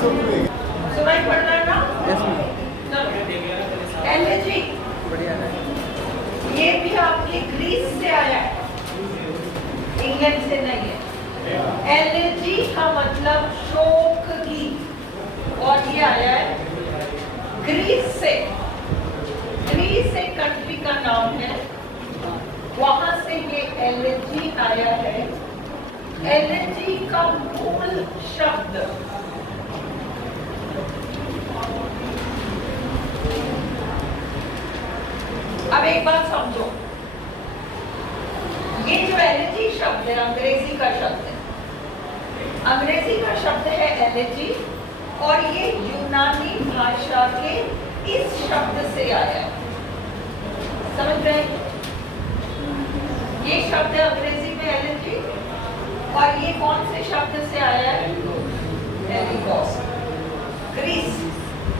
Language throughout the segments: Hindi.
सुनाई पड़ रहा है ना? Yes ma'am. चलो एलर्जी, बढ़िया है। ये भी आपके ग्रीस से आया है, इंग्लैंड से नहीं है। एलर्जी का मतलब शोक गीत, और ये आया है ग्रीस से। ग्रीस एक कंट्री का नाम है, वहां से ये एलर्जी आया है। एलर्जी का मूल शब्द अब एक बात समझो, ये जो एलर्जी शब्द है अंग्रेजी का शब्द है। अंग्रेजी का शब्द है एलर्जी, और ये यूनानी भाषा के इस शब्द से आया है। समझ रहे हैं? ये शब्द है अंग्रेजी में एलर्जी, और ये कौन से शब्द से आया है? एलिगोस,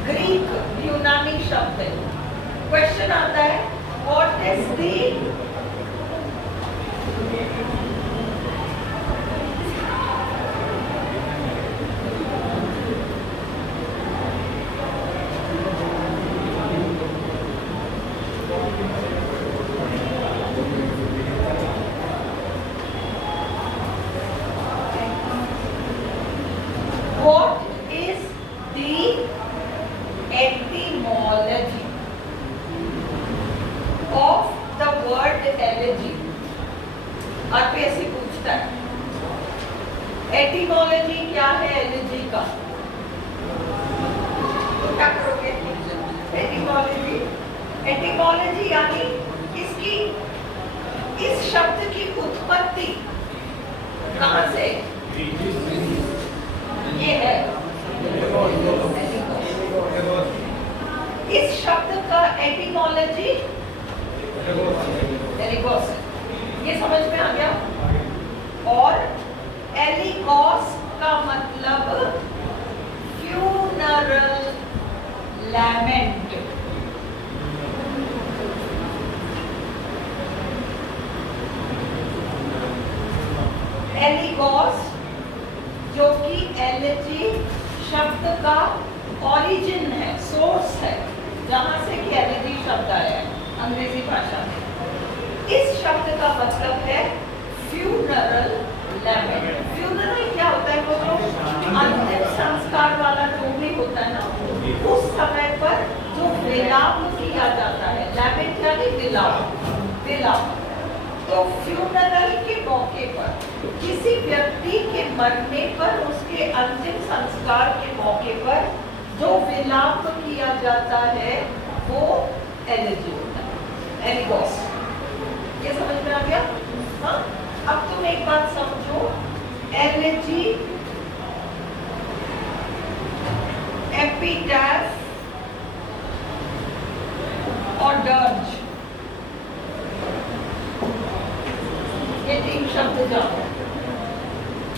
ग्रीक यूनानी शब्द है। क्वेश्चन आता है, what is the What is the etymology of the word allergy? RPSC पूछता है, एटिमोलॉजी क्या है एलर्जी का? क्या करोगे? एटिमोलॉजी यानी इसकी, इस शब्द की उत्पत्ति कहां से? ये है इस शब्द का एटिमोलॉजी एलिगोस। ये समझ में आ गया? और एलिगोस का मतलब फ्यूनरल लैमेंट। एलिगोस जो कि एलर्जी शब्द का ओरिजिन है, सोर्स है, जहां से कि एलर्जी शब्द आया है अंग्रेजी भाषा में। इस शब्द का मतलब है फ्यूनरल लैमेंट। फ्यूनरल क्या होता है? वो जो अंतिम संस्कार वाला जो भी होता है ना, उस समय पर जो विलाप किया जाता है। लैमेंट यानी विलाप। तो फ्यूनरल के मौके पर, किसी व्यक्ति के मरने पर, उसके अंतिम संस्कार के मौके पर जो विलाप किया जाता है वो एलर्जी होता है, एलिगोस। ये समझ में आ गया? हाँ, अब तुम एक बात समझो, एलर्जी, एपिटैफ और डर्ज, ये तीन शब्द जानो।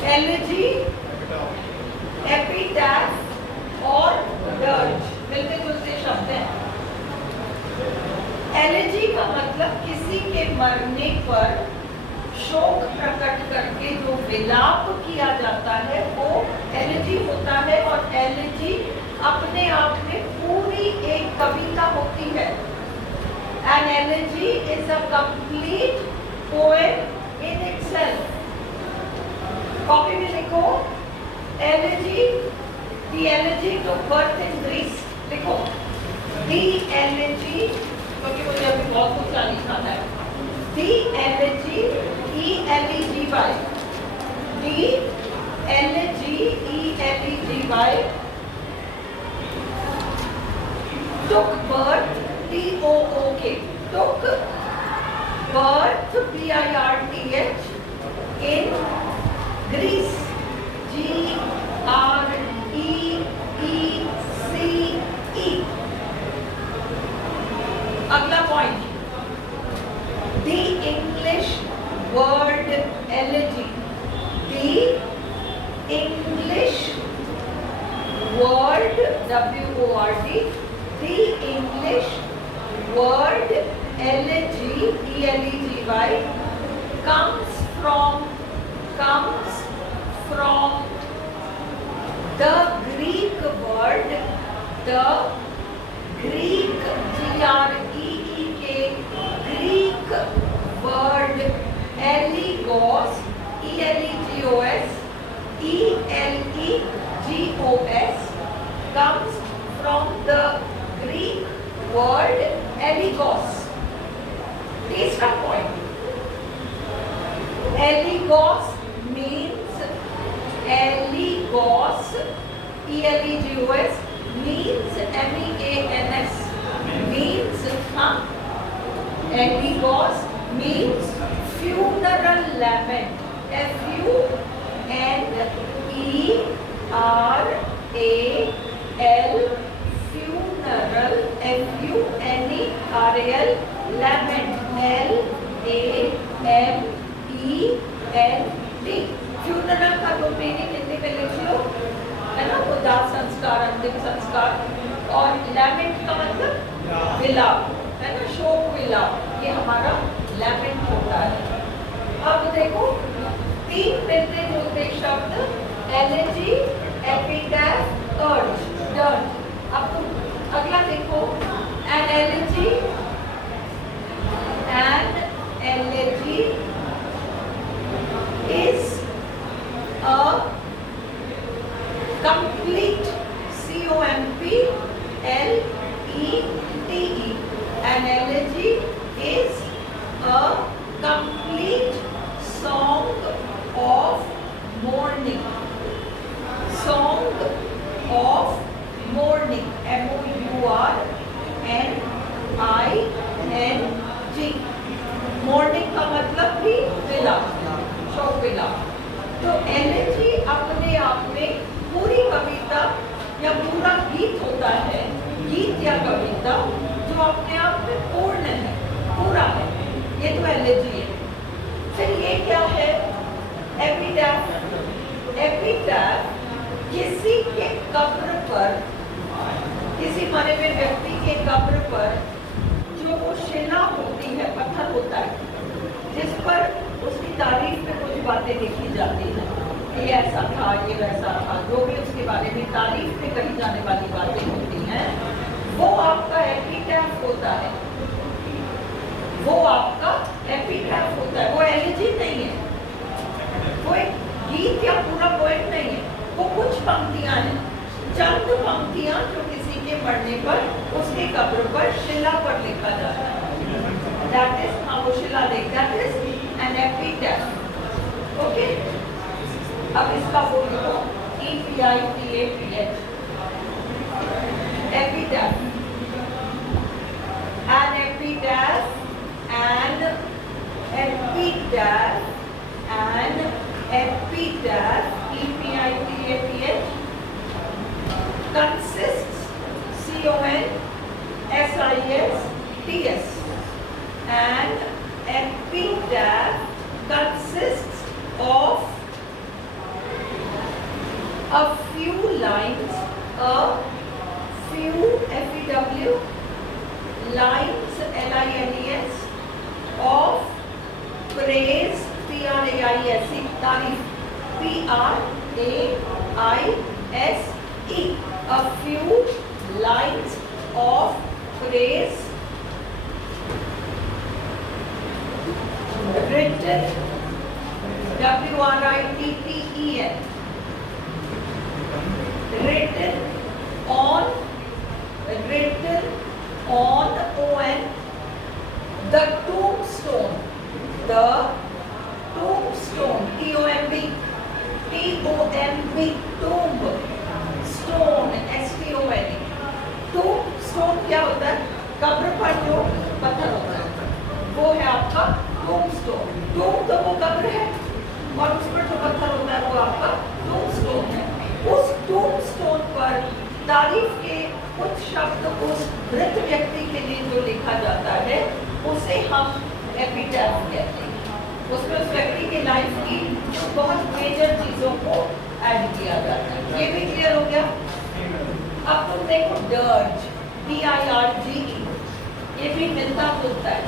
एलर्जी, एपिटैफ और डर्ज मिलते जुलते शब्द हैं। एलर्जी का मतलब किसी के मरने पर शोक प्रकट करके जो विलाप किया जाता है वो एलर्जी होता है। और एलर्जी अपने आप में पूरी एक कविता होती है। An elegy is a complete poem in itself. Copy में लिखो, elegy, the elegy to birth in Greece। लिखो the elegy, क्योंकि मुझे अभी बहुत कुछ लिखाना है। the elegy, E-L-E-G-Y, the elegy, E-L-E-G-Y, took birth, T-O-O-K, took birth, B-I-R-T-H, in Greece, G-R-E-E-C-E। अगला point, the English word elegy, the English word, W-O-R-D, the English word elegy, E-L-E-G-Y, comes from the Greek Greek word, the Greek Greek Greek word elegos, Elegos, Elegos comes from the Greek word elegos. तीसरा point, elegos means elegos, Elegos means MEANS, means elegos means funeral lament, FUNERAL, funeral, FUNERAL, lament, LAMENT. Funeral का दो मीनिंग हिंदी में लिख लो, है ना, वो दाह संस्कार, अंतिम संस्कार, और लैमेंट का मतलब विलाप, है ना, शोक विलाप, ये हमारा लैमेंट होता है। अब देखो तीन मिलते जुलते शब्द, एलेजी, एपिटैफ, अर्ज, डर्ज। अब तुम अगला देखो, an elegy is a complete, COMPLETE, an elegy is a complete song of mourning, song of mourning, MOURNING, mourning का मतलब भी विलाप, शोक विलाप। तो एलेजी अपने आप में पूरी कविता या पूरा गीत होता है, गीत या कविता जो अपने आप में पूर्ण है, पूरा है, ये तो एलेजी है। फिर ये क्या है, एपिटैफ। एपिटैफ किसी के कब्र पर, किसी मरे हुए व्यक्ति के कब्र पर जो वो शिला होती है, पत्थर होता है, जिस पर उसकी तारीफ में कुछ बातें लिखी जाती हैं, ये ऐसा था, ये वैसा था, जो भी उसके बारे में तारीफ में कही जाने वाली बातें होती हैं, वो आपका एपिटैफ होता है, वो आपका एपिटैफ होता है। वो एलेजी नहीं है, वो एक गीत या पूरा पोएम नहीं है, वो कुछ पंक्तियां हैं, चंद पंक्तियां जो किसी के मरने पर उसके कब्र पर शिला पर लिखा जाता है। That is वो शिलालेख, that is an epitaph. Okay, अब इसका बोलो EPITAPH, epitaph, an epitaph, an epitaph, an epitaph, EPITAPH consists, CONSISTS, and epitaph consists of a few lines, a few FEW lines, LINES, of praise, PRAISE, तारीफ, PRAISE, a few lines of praise written, WRITTEN, written on ON the tombstone, TOMB, tomb, stone, STONE। tombstone क्या होता है, कब्र पर जो पत्थर होता है, वो है आपका tombstone। tomb तो वो कब्र है और उस पर जो पत्थर होता है वो आपका tombstone है। उस tombstone पर तारीफ के कुछ शब्द उस मृत व्यक्ति के लिए जो लिखा जाता है उसे हम एपिटैफ कहते हैं। उसमें उस व्यक्ति के लाइफ की बहुत मेजर चीजों को ऐड किया जाता है। ये भी क्लियर हो गया। अब तुम देखो डर्ज, DIRGE, ये भी मिलता जुलता है।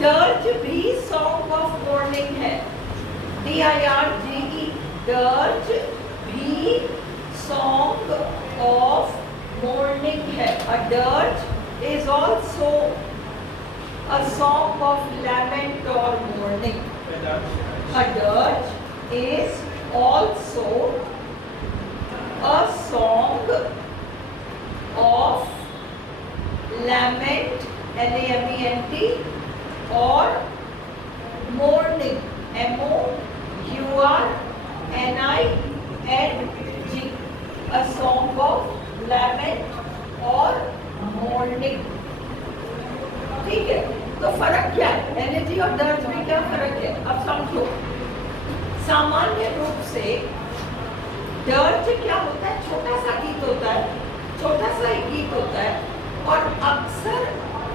डर्ज भी सॉन्ग ऑफ मॉर्निंग है, DIRGE, डर्ज भी song song of lament or mourning. A dirge is also a song of lament, L-A-M-E-N-T, or mourning, M-O-U-R-N-I-N-G, a song of lament or mourning. ठीक है, तो फर्क क्या है? एलिजी और दर्ज में क्या फर्क है? अब समझो। सामान्य रूप से दर्ज क्या होता है? छोटा सा गीत होता है, छोटा सा एक गीत होता है, और अक्सर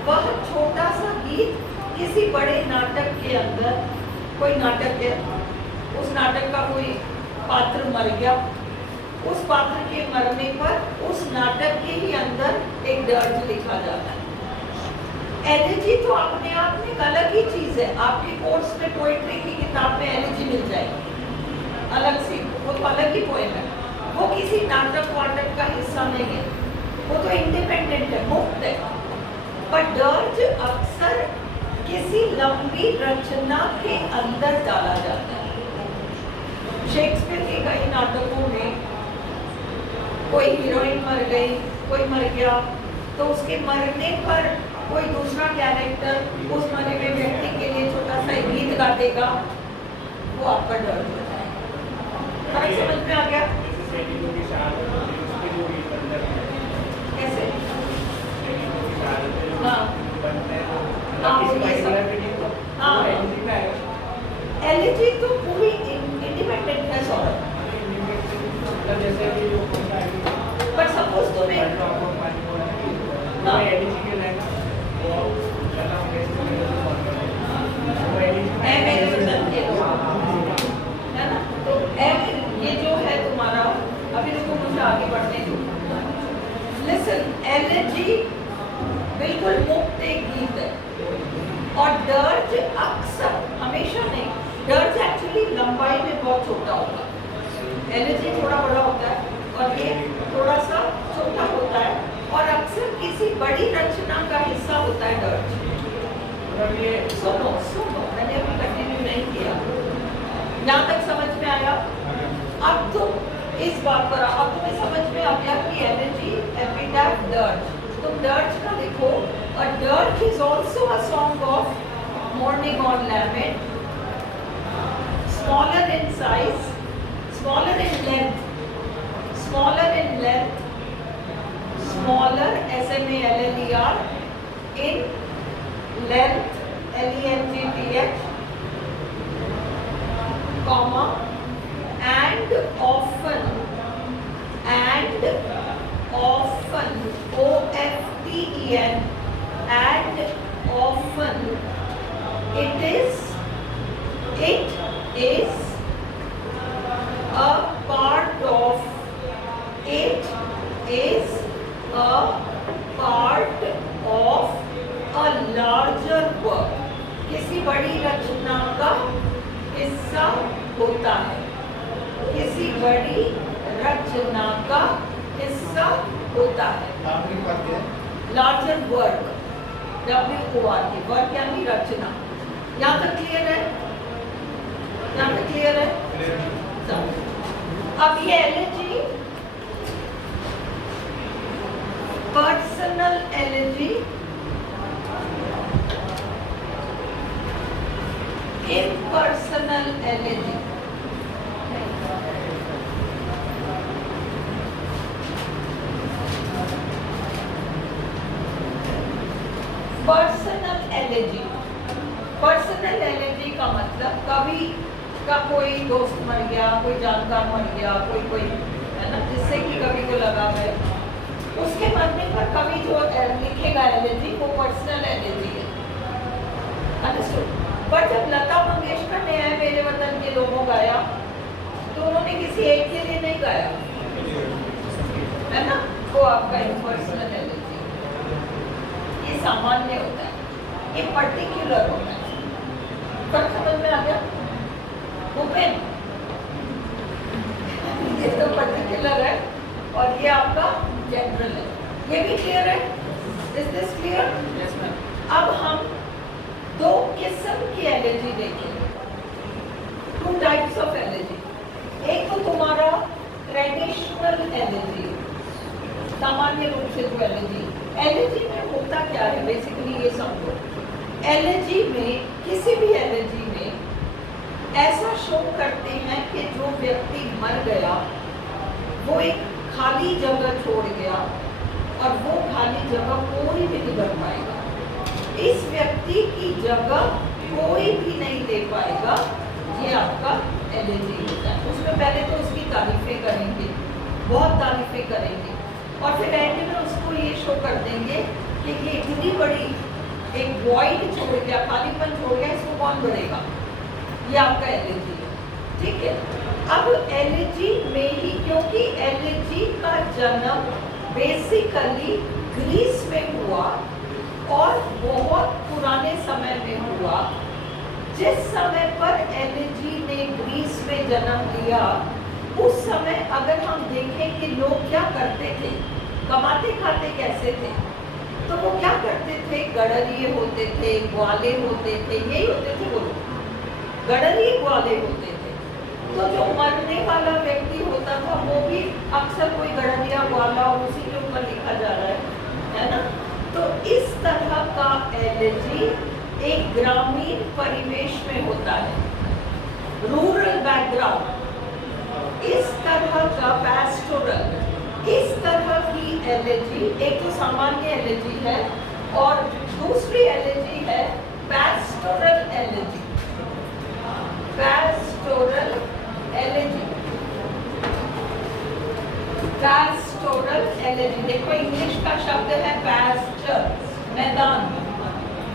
वह छोटा सा गीत किसी बड़े नाटक के अंदर, कोई नाटक है, उस नाटक का कोई पात्र मर गया, उस पात्र के मरने पर उस नाटक के ही अंदर एक दर्ज लिखा जाता है। एलिजी तो अपने आप में एक अलग ही चीज है। आपके कोर्स में पोएट्री की किताब में एलिजी मिल जाएगी, अलग सी, वो तो अलग ही पोएम है, वो किसी नाटक वाटक का हिस्सा नहीं है, वो तो इंडिपेंडेंट है, मुक्त है। पर दर्ज अक्सर किसी लंबी रचना के अंदर डाला जाता है। शेक्सपियर के कई नाटकों में कोई हीरोइन मर गई, कोई मर गया, तो उसके मरने पर कोई दूसरा कैरेक्टर उस मरे हुए व्यक्ति के लिए छोटा सा गीत गा देगा, वो आपका दर्ज हो जाएगा। फर्क समझ में आ गया? कैसे? एलिजी तो पूरी इंडिपेंडेंट है सौरभ। पर सपोज तुम्हें है ना, तो ये जो है तुम्हारा, अभी देखो मुझे आगे बढ़ने दो। लिसन, एलिजी बिल्कुल मुक्त एक गीत है, और दर्ज अक्सर, हमेशा नहीं, दर्ज एक्चुअली लंबाई में बहुत छोटा होता है, एलिजी थोड़ा बड़ा होता है और ये थोड़ा सा छोटा होता है, और अक्सर किसी बड़ी रचना का हिस्सा होता है दर्ज। सुनो सुनो, मैंने अभी कंटिन्यू नहीं किया, यहाँ तक समझ में आया? अब तुम इस बात पर, अब तुम्हें समझ में आ गया कि एलिजी, एपिटैफ, दर्ज। तुम दर्ज का लिखो, और दर्ज is also a song of mourning or lament, smaller in size, smaller in length, smaller in length, smaller, S-M-A-L-L-E-R, in length, L-E-N-G-T-H, comma, and often, O-F-T-E-N, and often, it is a part of, it is a part of a larger work, किसी बड़ी रचना का हिस्सा होता है, किसी बड़ी रचना का हिस्सा होता है। लार्जर वर्क, W-O-R-K, वर्क यानी रचना। यहाँ तक क्लियर है? यहाँ तक क्लियर है? अब ये elegy, personal elegy, impersonal elegy. Personal elegy, personal elegy का मतलब कभी का कोई दोस्त मर गया, कोई जानकार मर गया, कोई है ना, जिससे कि कभी को लगा है, उसके मरने पर कभी जो लिखेगा एलिजी, वो पर्सनल एलिजी है। अंडरस्टूड? पर जब लता मंगेशकर ने आए मेरे वतन के लोगों गाया, तो उन्होंने किसी एक के लिए नहीं गाया, है ना, वो आपका इम्पर्सनल एलिजी। ये सामान्य होता है, ये पर्टिकुलर होता है। फर्क समझ में आ गया? भूपेन, ये तो पर्टिकुलर है और ये आपका जनरल है। ये भी क्लियर है? Is this clear? Yes ma'am. अब हम दो किस्म की एलर्जी देखिए, 2 टाइप्स ऑफ एलर्जी। एक तो तुम्हारा ट्रेडिशनल एलर्जी, सामान्य रूप से जो एलर्जी में होता क्या है बेसिकली ये समझो। एलर्जी में, किसी भी एलर्जी में ऐसा शो करते हैं कि जो व्यक्ति मर गया वो एक खाली जगह छोड़ गया और वो खाली जगह कोई भी नहीं भर पाएगा, इस व्यक्ति की जगह कोई भी नहीं दे पाएगा, ये आपका एलर्जी होता है। उसमें पहले तो उसकी तारीफें करेंगे, बहुत तारीफें करेंगे, और फिर एंड में उसको ये शो कर देंगे कि ये इतनी बड़ी एक वॉइड छोड़ गया, खालीपन छोड़ गया, इसको कौन भरेगा, ये आपका एलर्जी है। ठीक है, अब एलर्जी में ही, क्योंकि एलर्जी का जन्म बेसिकली ग्रीस में हुआ और बहुत पुराने समय में हुआ। जिस समय पर एलर्जी ने ग्रीस में जन्म लिया, उस समय अगर हम देखें कि लोग क्या करते थे, कमाते खाते कैसे थे, तो वो क्या करते थे, गडरिये होते थे, ग्वाले होते थे, यही होते थे वो लोग, गडरिये ग्वाले होते थे। तो जो मरने वाला व्यक्ति होता था वो भी अक्सर कोई गडरिया ग्वाला और उसी के ऊपर लिखा जा रहा है ना। तो इस तरह का एलर्जी एक ग्रामीण परिवेश में होता है, रूरल बैकग्राउंड, इस तरह का पैस्टोरल, इस तरह की एलर्जी एक तो सामान्य एलर्जी है और दूसरी एलर्जी है pastoral allergy. Pastoral allergy, pastoral allergy, देखो इंग्लिश का शब्द है पैस्चर, मैदान,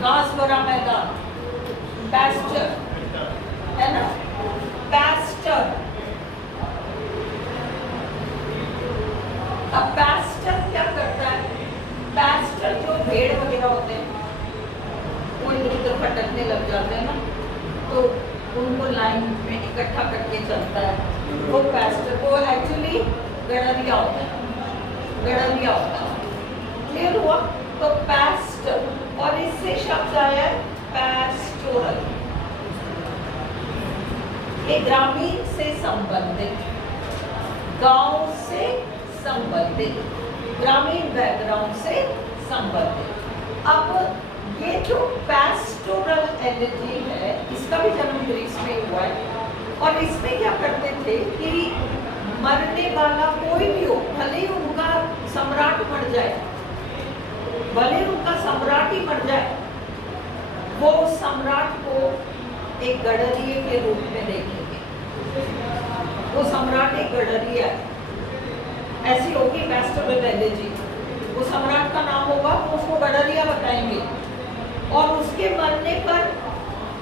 घास भरा मैदान, पैस्चर है ना, पैस्चर। अब पैस्चर क्या करता है, पैस्चर जो भेड़ वगैरह होते हैं वो इधर उधर भटकने लग जाते हैं ना, तो उनको लाइन में इकट्ठा करके चलता है, वो पैस्चर, वो एक्चुअली गडरिया होता है, गडरिया होता है। क्लियर हुआ? तो पैस्टर, और इससे शब्द आया पैस्टोरल, ये ग्रामीण से संबंधित, गांव से संबंधित, ग्रामीण बैकग्राउंड से संबंधित। अब ये जो पैस्टोरल एलर्जी है, इसका भी जन्म ग्रीस में हुआ है, और इसमें क्या करते थे कि मरने वाला कोई भी हो, भले ही उनका सम्राट मर जाए, भले उनका सम्राट ही मर जाए, वो सम्राट को एक गडरिये के रूप में देखेंगे, वो सम्राट एक गडरिया है, ऐसी होगी पैस्टोरल एलर्जी। वो सम्राट का नाम होगा तो उसको गडरिया बताएंगे, और उसके मरने पर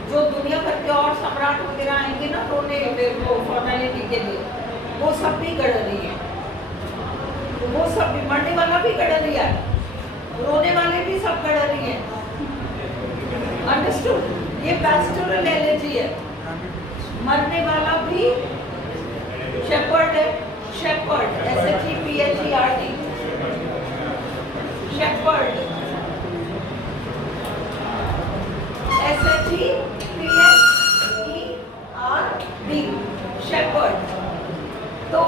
जो दुनिया भर के और सम्राट वगैरह आएंगे ना रोने वो फॉर्मेलिटी के लिए, वो सब भी गडरिये हैं, वो सब भी, मरने वाला भी गडरिया है, रोने वाले भी सब गडरिये हैं। अंडरस्टूड? ये पैस्टोरल एलर्जी है। मरने वाला भी शेपर्ड है, shepherd, SHEPHERD, shepherd, SHEPHERD, shepherd, तो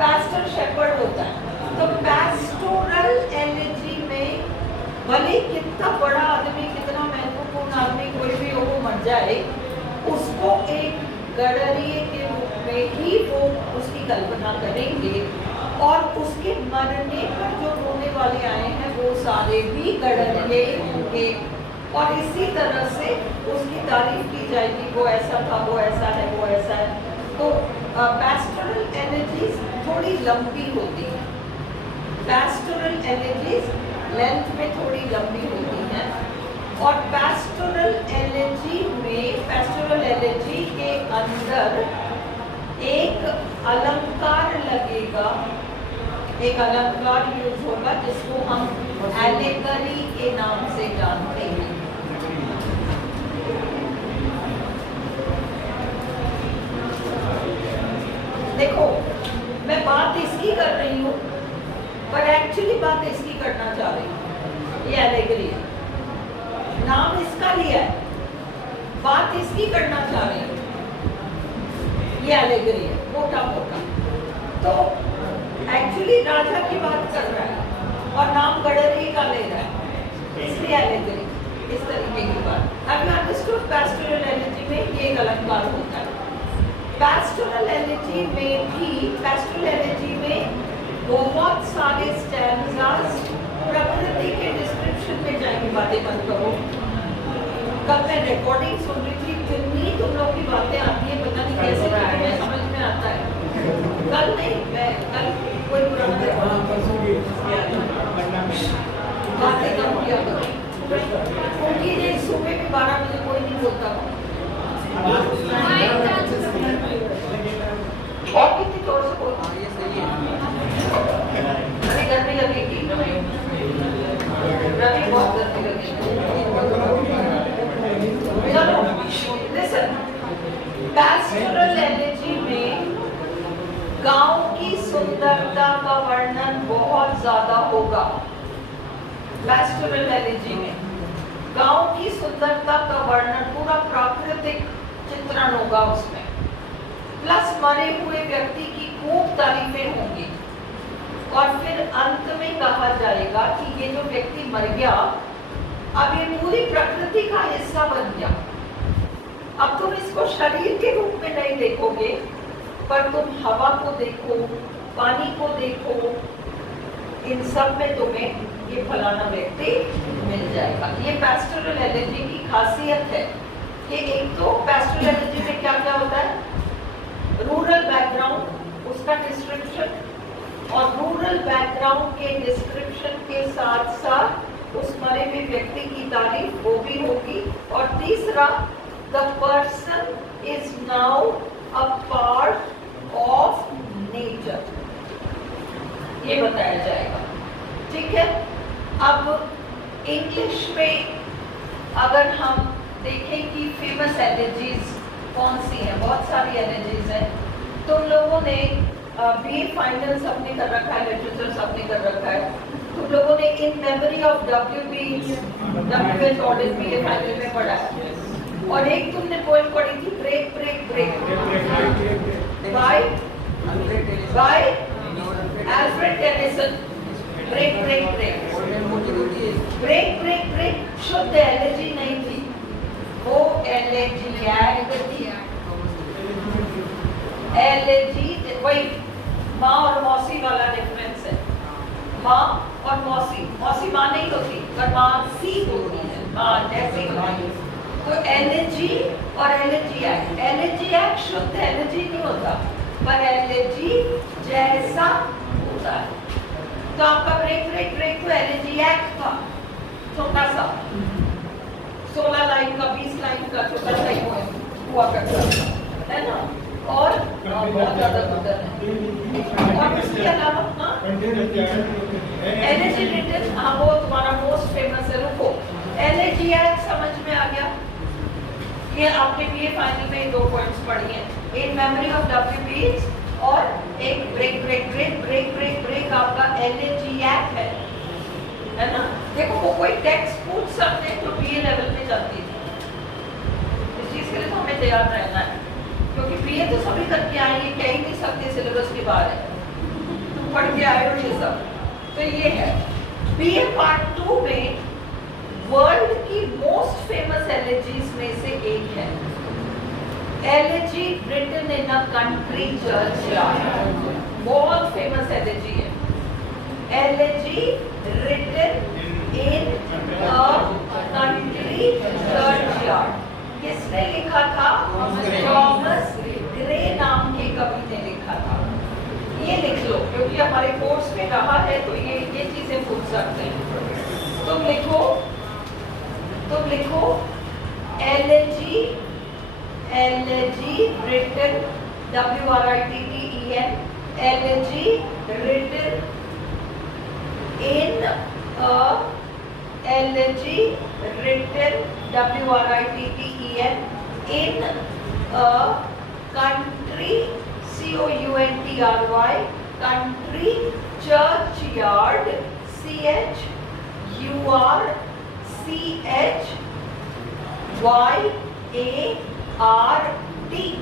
पैस्टर शेपर्ड होता है। तो पैस्टोरल एलर्जी में भले कितना बड़ा आदमी, कितना महत्वपूर्ण आदमी कोई भी हो, वो मर जाए, उसको एक गडरिये के रूप में ही वो उसकी कल्पना करेंगे, और उसके मरने पर जो रोने वाले आए हैं वो सारे भी गडरिये होंगे, और इसी तरह से उसकी तारीफ की जाएगी, वो ऐसा था, वो ऐसा है, वो ऐसा है। तो पैस्टोरल एलर्जीज थोड़ी लंबी होती है, पैस्टोरल एलर्जीज लेंथ में थोड़ी लंबी होती हैं, और पैस्टोरल एलर्जी में, पैस्टोरल एलर्जी के अंदर एक अलंकार लगेगा, एक अलंकार यूज होगा जिसको हम एलेगरी के नाम से जानते हैं। देखो, मैं बात इसकी कर रही हूँ, पर एक्चुअली बात इसकी करना चाह रही हूँ, ये एलेगरी है, नाम इसका लिया है, बात इसकी करना चाह रही हूँ, ये एलेगरी है मोटा मोटा। तो एक्चुअली राजा की बात कर रहा है और नाम गडरी का ले रहा है, इसलिए एलेगरी इस तरीके की बात। Have you understood? Pastoral elegy में ये एक अलंकार होता है। Pastoral elegy में भी, pastoral elegy में बहुत सारे स्टैंजास प्रकृति के डिस्क्रिप्शन में जाएंगी। बातें बंद करो। कल मैं रिकॉर्डिंग सुन रही थी, कितनी तुम लोग की बातें आती है, पता नहीं कैसे तुम्हें समझ में आता है। कल नहीं, मैं कल कोई पुराना बातें कम किया करो, क्योंकि ये सुबह भी 12 बजे कोई नहीं बोलता। और कितनी जोर से बोलता, ये सही है। अरे गर्मी लगेगी रवि, बहुत गर्मी लगेगी। चलो लिसन, पैस्टोरल एनर्जी में गांव की सुंदरता का वर्णन बहुत ज्यादा होगा। पैस्टोरल एनर्जी में गांव की सुंदरता का वर्णन, पूरा प्राकृतिक चित्रण होगा उसमें, प्लस मरे हुए व्यक्ति की खूब तारीफें होंगी। और फिर अंत में कहा जाएगा कि ये जो व्यक्ति मर गया, अब ये पूरी प्रकृति का हिस्सा बन गया। अब तुम इसको शरीर के रूप में नहीं देखोगे, पर तुम हवा को देखो, पानी को देखो, इन सब में तुम्हें ये फलाना व्यक्ति मिल जाएगा। ये पैस्टोरल एनर्जी की खासियत है कि एक तो पैस्टोरल एनर्जी में क्या क्या होता है, रूरल बैकग्राउंड, उसका डिस्क्रिप्शन, और रूरल बैकग्राउंड के डिस्क्रिप्शन के साथ साथ उस मरे हुए व्यक्ति की तारीफ वो भी होगी। और तीसरा, the person is now a part of nature, ये बताया जाएगा। ठीक है। अब इंग्लिश में अगर हम देखें कि फेमस एनर्जीज कौन सी हैं, बहुत सारी एनर्जीज हैं। तुम लोगों ने बीए फाइनल सबने कर रखा है, लिटरेचर सबने कर रखा है। तुम लोगों ने in memory of WH Auden BA final में पढ़ा है। और एक तुमने पोएम पढ़ी थी, break break break, by Alfred Tennyson. Break break break, break break break शुद्ध एलर्जी नहीं थी, वो एलर्जी वही माँ और मौसी वाला डिफरेंस है। माँ और मौसी, मौसी माँ नहीं होती पर माँ सी होती है, माँ जैसी होती है। तो एलर्जी और एलर्जी शुद्ध एलर्जी नहीं होता, पर एलर्जी जैसा होता है। तो आपका ब्रेक ब्रेक ब्रेक तो एलर्जी था, छोटा सा 16 लाइन का 20 लाइन का छोटा सा ही हुआ करता है ना। और बहुत ज्यादा गुजर है। और इसके अलावा एलर्जी रिटन, हाँ वो तुम्हारा मोस्ट फेमस है। रुको, एलर्जी समझ में आ गया, ये आपने बीए फाइनल में 2 पॉइंट्स पढ़ी हैं, एक मेमोरी ऑफ WH और एक break break break break break break आपका एलर्जी है ना। देखो वो कोई टेक्स्ट पूछ सकते हैं जो बीए लेवल पे चलती थी, इस चीज के लिए तो हमें तैयार रहना है, क्योंकि बीए तो सभी करके आए, ये कह ही नहीं सकते सिलेबस के बाहर है, पढ़ के आए हो ये सब। तो ये है बीए पार्ट 2 में वर्ल्ड की मोस्ट फेमस एलर्जीज में से एक है elegy written in a country churchyard. बहुत फेमस एलर्जी है, elegy written in a country churchyard. किसने लिखा था? थॉमस ग्रे नाम के कवि ने लिखा था। ये लिख लो, क्योंकि हमारे कोर्स में रहा है तो ये चीजें पूछ सकते हैं। तुम लिखो elegy written WRITTEN, elegy written in elegy written WRITTEN in a country COUNTRY country churchyard CHURCHYARD A-R-T.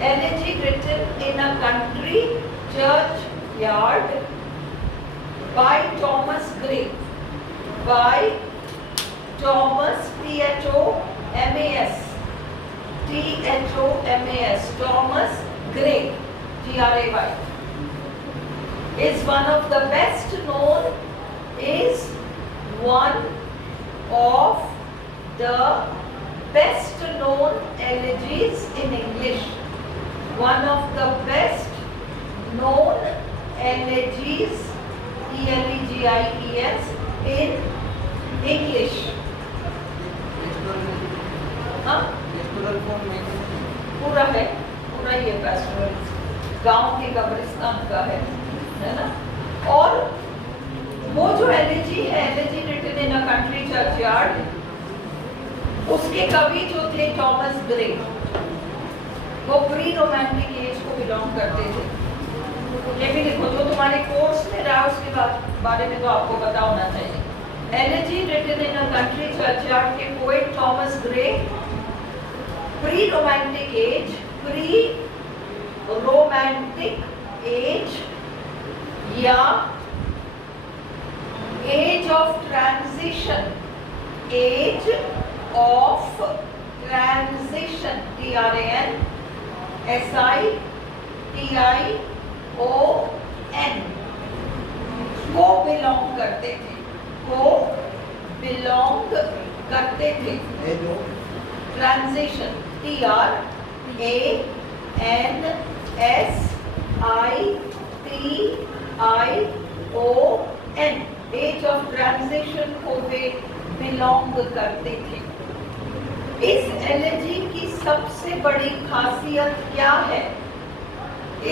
Elegy written in a country churchyard by Thomas Gray. By Thomas, Thomas, Thomas, Thomas Gray, Gray, is one of the best known, is one of the best known elegies in English. One of the best known elegies, elegies, in English. हाँ? पूरा है, पूरा ये पेस्टोरल गांव के कब्रिस्तान का है ना? और वो जो एलेजी है, elegy written in a country churchyard, उसके कवि जो थे थॉमस ग्रे, वो प्री रोमांटिक एज को बिलोंग करते थे। ये भी लिखो, जो तुम्हारे कोर्स में रहा उसके बारे में तो आपको पता होना चाहिए। Elegy written in a country churchyard के poet Thomas Gray pre romantic age या एज ऑफ ट्रांजिशन, TRANSITION को बिलोंग करते थे, transition TRANSITION, age of transition को वे बिलोंग करते थे। इस एलेजी की सबसे बड़ी खासियत क्या है?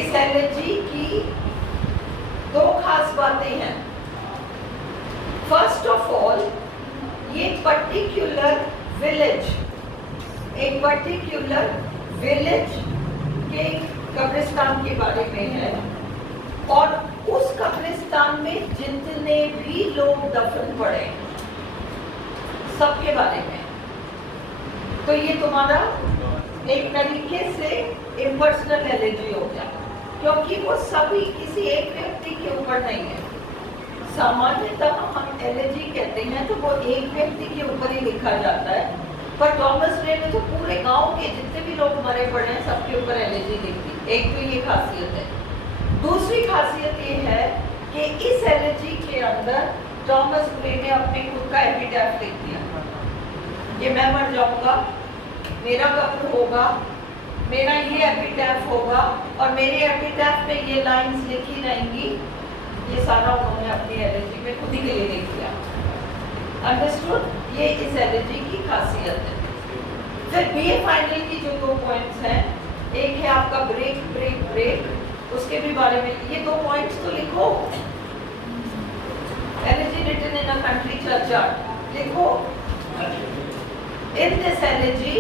इस एलेजी की दो खास बातें हैं। फर्स्ट ऑफ ऑल, ये पर्टिकुलर विलेज, एक पर्टिकुलर विलेज के कब्रिस्तान के बारे में है, और उस कब्रिस्तान में जितने भी लोग दफन पड़े सबके बारे में। तो ये तुम्हारा एक तरीके से इम्पर्सनल एलेजी हो गया, क्योंकि वो सभी किसी एक व्यक्ति के ऊपर नहीं है। सामान्यतः हम एलेजी कहते हैं तो वो एक व्यक्ति के ऊपर ही लिखा जाता है, पर थॉमस ग्रे ने तो पूरे गांव के जितने भी लोग मरे पड़े हैं सबके ऊपर एलेजी लिखी। एक तो ये खासियत है। दूसरी खासियत ये है कि इस एलेजी के अंदर थॉमस ग्रे ने अपने खुद का एपिटैफ लिख दिया कि मैं मर जाऊंगा, मेरा कब्र होगा, मेरा ये एपिटैफ होगा, और मेरे एपिटैफ में ये लाइंस लिखी रहेंगी। ये सारा उन्होंने अपनी एलेजी में खुद ही के लिए लिख दिया। अंडरस्टूड? ये इस एलेजी की खासियत है। फिर बीए फाइनल की जो 2 पॉइंट्स हैं, एक है आपका ब्रेक ब्रेक ब्रेक, उसके भी बारे में ये 2 पॉइंट्स तो लिखो। Elegy written in a country churchyard लिखो। In this elegy,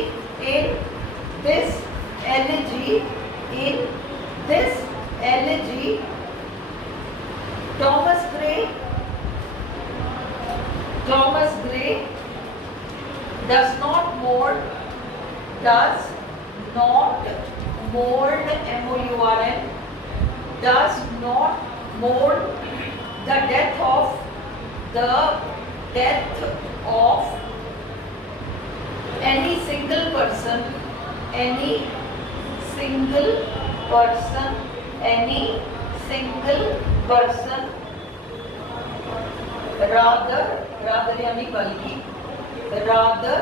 Thomas Gray does not mourn, M-O-U-R-N, does not mourn the death of any single person, rather यानी बल्कि, rather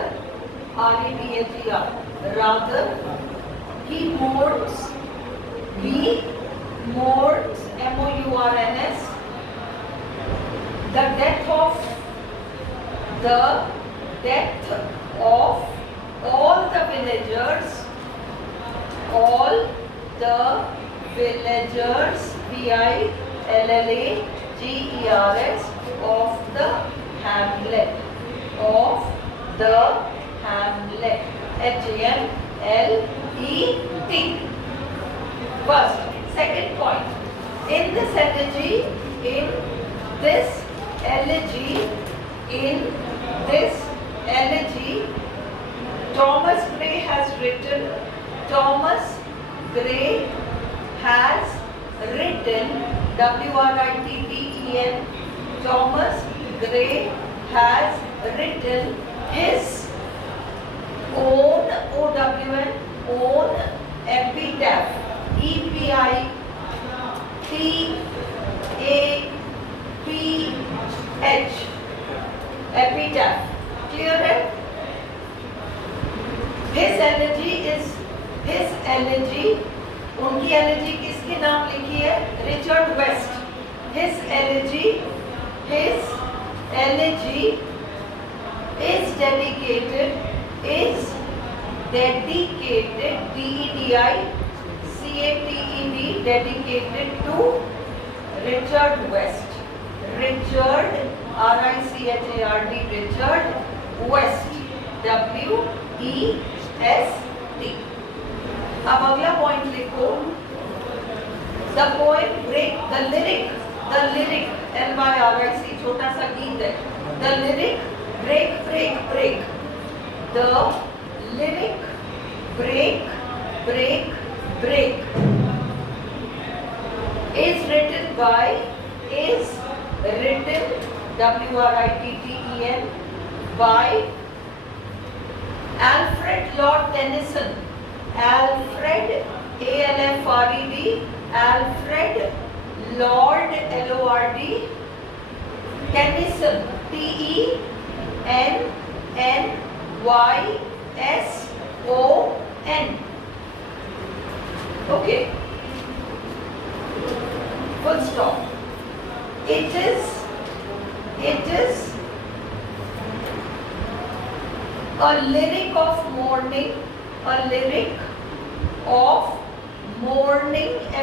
he mourns, M-O-U-R-N-S, the death of all the villagers, VILLAGERS, of the hamlet, HAMLET. First, second point, in this elegy, Thomas has written, Thomas Gray has written, W-R-I-T-T-E-N, Thomas Gray has written his own, O-W-N, own epitaph, E-P-I-T-A-P-H, epitaph. Clear है? His elegy, उनकी elegy किसके नाम लिखी है? Richard West. His elegy is dedicated, D-E-D-I-C-A-T-E-D, dedicated to Richard West. Richard, R-I-C-H-A-R-D, Richard West, W-E-S-T. अब अगला पॉइंट लिखो. The poem break, the lyric, L-Y-R-I-C, छोटा सा गीत है. The lyric break, the lyric break, is written, W-R-I-T-T-E-N, by Alfred Lord Tennyson. Alfred, A-L-F-R-E-D, Alfred Lord, L-O-R-D, Tennyson, T-E-N-N-Y-S-O-N. Okay. Full stop. It is a lyric of mourning,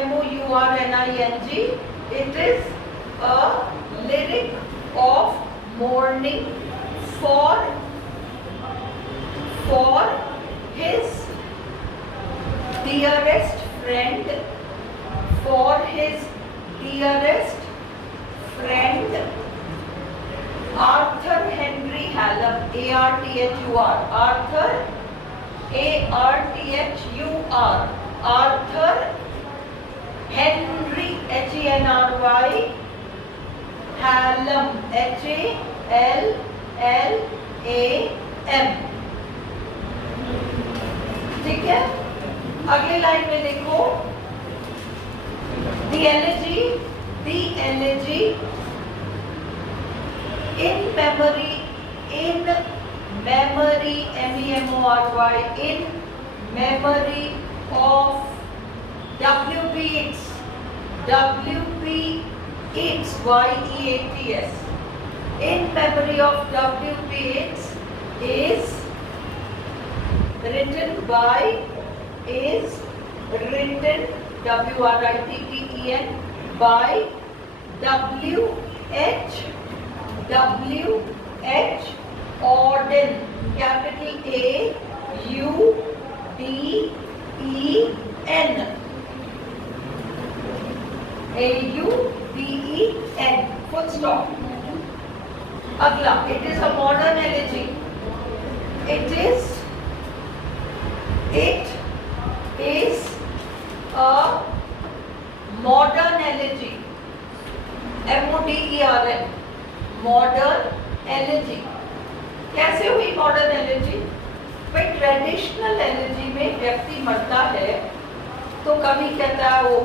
M-O-U-R-N-I-N-G. It is a lyric of mourning for his dearest friend, Arthur Henry Hallam, A-R-T-H-U-R, Arthur, A-R-T-H-U-R, Arthur Henry, H-E-N-R-Y, Hallam, H-A-L-L-A-M. ठीक है? अगले लाइन में देखो, the elegy in memory, M-E-M-O-R-Y, in memory of W.B. Yeats, Y-E-A-T-S. In memory of W.B. Yeats is written, W-R-I-T-T-E-N, by W.H. Auden, capital A-U-D-E-N, A-U-D-E-N, full stop. अगला, it is a modern elegy. It is a modern elegy, M-O-D-E-R-N, modern elegy. कैसे हुई मॉडर्न एलिजी? भाई ट्रेडिशनल एलिजी में व्यक्ति मरता है तो कभी कहता है वो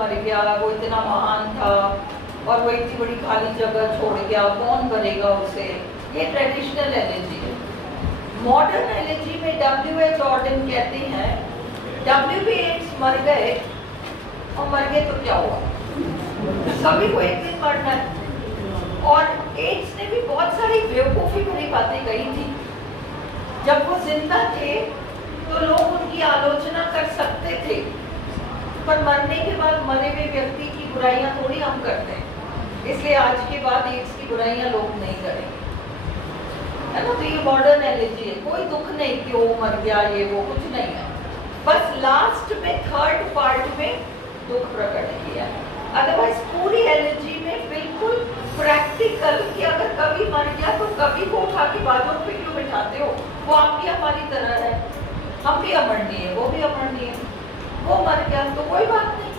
मर गया, वो इतना महान था और वो इतनी बड़ी खाली जगह छोड़ गया, कौन करेगा उसे. ये ट्रेडिशनल एलिजी है. मॉडर्न एलिजी में W.H. Auden कहते हैं, W.B. Yeats मर गए और मर गए तो क्या हुआ, सभी को एक दिन मरना है. और एड्स ने भी बहुत सारी बेवकूफ़ी भरी बातें कही थी. जब वो जिंदा थे तो लोग उनकी आलोचना कर सकते थे, पर मरने के बाद मरे हुए व्यक्ति की बुराइयां थोड़ी हम करते हैं. इसलिए आज के बाद एड्स की बुराइयां लोग नहीं करेंगे, है ना. तो ये मॉडर्न एलिजी है, कोई दुख नहीं कि वो मर गया, ये वो कुछ नहीं है. बस लास्ट में थर्ड पार्ट में दुख प्रकट किया. अदरवाइज पूरी एलिजी में बिल्कुल प्रैक्टिकल कि अगर कभी मर गया तो कभी को उठा के बाजू पे क्यों बिठाते हो, वो आपकी हमारी तरह है. हम भी अमरणीय, वो भी अमरणीय। वो मर गया तो कोई बात नहीं,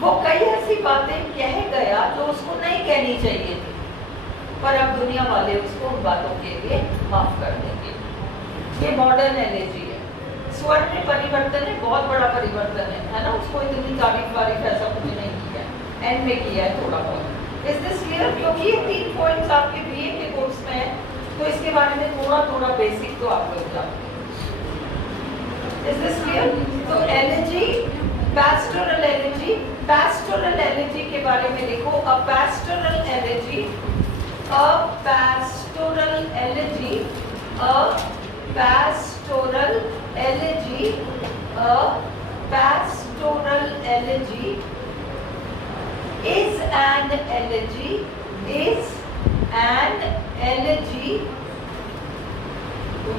वो कई ऐसी बातें कह गया जो उसको नहीं कहनी चाहिए थी, पर अब दुनिया वाले उसको उन बातों के लिए माफ कर देंगे। ये मॉडर्न एनर्जी है। स्वर में परिवर्तन है, बहुत बड़ा परिवर्तन है ना। उसको इतनी तारीफ वारीफ ऐसा कुछ नहीं किया, एंड में किया है थोड़ा बहुत। Is this clear? क्योंकि ये 3 पॉइंट्स आपके बीए के कोर्स में है, तो इसके बारे में थोड़ा थोड़ा बेसिक तो आप लोग जानते हैं। Is this clear? तो energy, pastoral energy, pastoral energy के बारे में लिखो। A pastoral energy, a pastoral energy, a pastoral elegy, a pastoral elegy is an elegy, is an elegy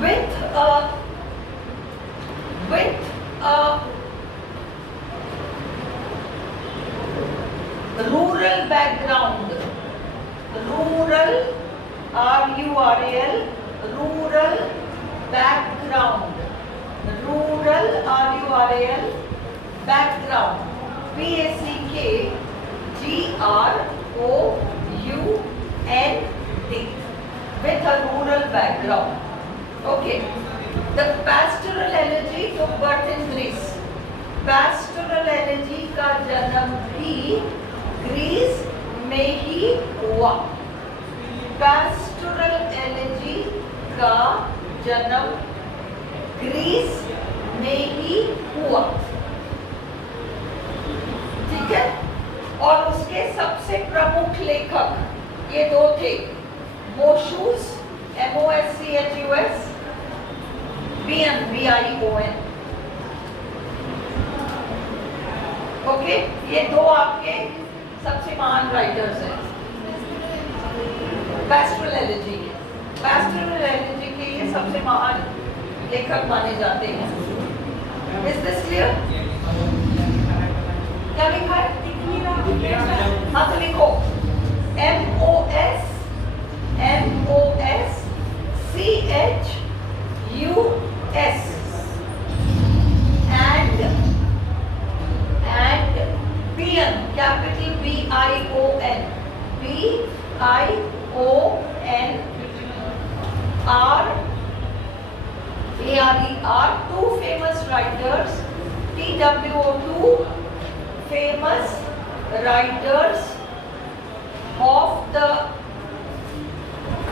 with a rural background, rural, R-U-R-A-L, rural background, rural, R-U-R-A-L, background, B-A-C-K-G-R-O-U-N-D, with a rural background. Okay. The pastoral elegy took birth in Greece. Pastoral elegy का जन्म भी ग्रीस में ही हुआ। pastoral elegy का जन्म ग्रीस में ही हुआ, ठीक है। और उसके सबसे प्रमुख लेखक ये 2 थे, मोशूस, M-O-S-C-H-U-S, बियन, B-I-O-N। ओके, ये 2 आपके सबसे महान राइटर्स हैं पैस्टोरल एलेजी के। पैस्टोरल एलेजी के ये सबसे महान लेखक माने जाते हैं। Is this clear? क्या लिखा है? हाँ तो लिखो M-O-S-C-H-U-S and Bion, capital B-I-O-N, B-I-O-N, R-A-R-E-R, 2 famous writers, TWO2 famous writers of the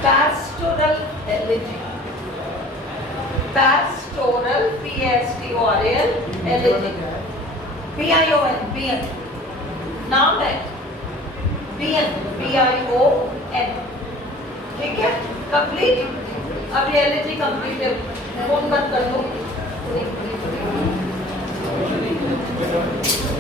pastoral elegy. Pastoral, P-S-T-O-R-A-L, elegy, B-I-O-N, Bion, नाम है बियन, B-I-O-N, ठीक है, कंप्लीट। अब ये एलिजी कंप्लीट है, फोन बंद कर दो।